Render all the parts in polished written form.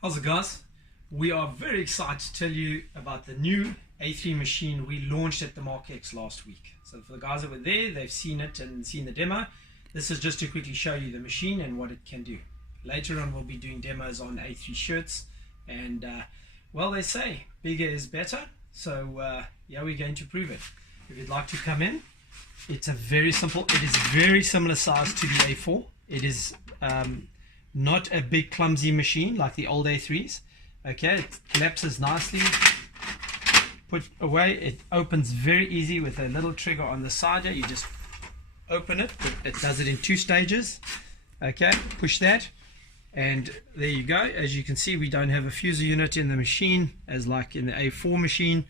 How's it, guys? We are very excited to tell you about the new A3 machine we launched at the MarkX last week. So for the guys that were there, they've seen it and seen the demo. This is just to quickly show you the machine and what it can do. Later on we'll be doing demos on A3 shirts, and well, they say bigger is better, so yeah, we're going to prove it. If you'd like to come in, it's a very simple, it is very similar size to the A4. It is not a big clumsy machine like the old A3s. Okay, it collapses nicely, put away. It opens very easy with a little trigger on the side here. You just open it. It does it in 2 stages. Okay, push that and there you go. As you can see, we don't have a fuser unit in the machine as like in the A4 machine.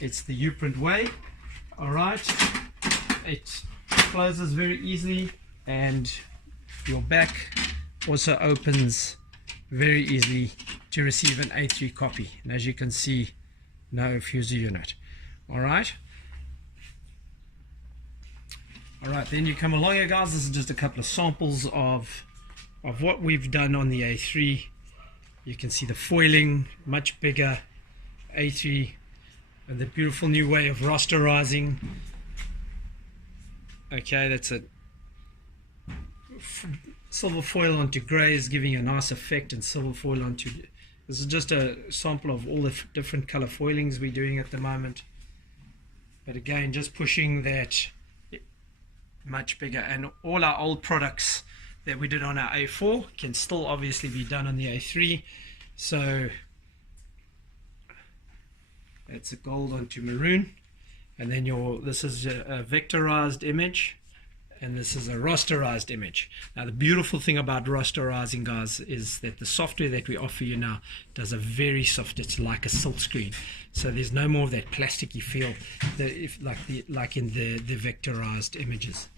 It's the U-print way. Alright, it closes very easily and your back also opens very easily to receive an A3 copy, and as you can see, no fuser unit. Alright, then you come along here, guys. This is just a couple of samples of what we've done on the A3. You can see the foiling, much bigger A3, and the beautiful new way of rasterizing. Okay, that's a silver foil onto grey is giving a nice effect, and silver foil onto, this is just a sample of all the different color foilings we're doing at the moment. But again, just pushing that much bigger, and all our old products that we did on our A4 can still obviously be done on the A3. So that's a gold onto maroon, and then this is a vectorized image, and this is a rasterized image. Now the beautiful thing about rasterizing, guys, is that the software that we offer you now does a very soft, it's like a silk screen, so there's no more of that plasticky feel like in the vectorized images.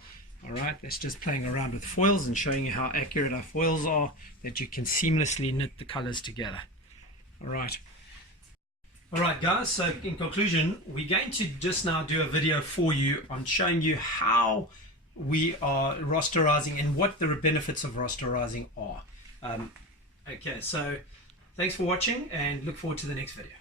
Alright, that's just playing around with foils and showing you how accurate our foils are, that you can seamlessly knit the colors together. Alright guys, so in conclusion, we're going to just now do a video for you on showing you how we are rasterizing and what the benefits of rasterizing are. Okay, so thanks for watching and look forward to the next video.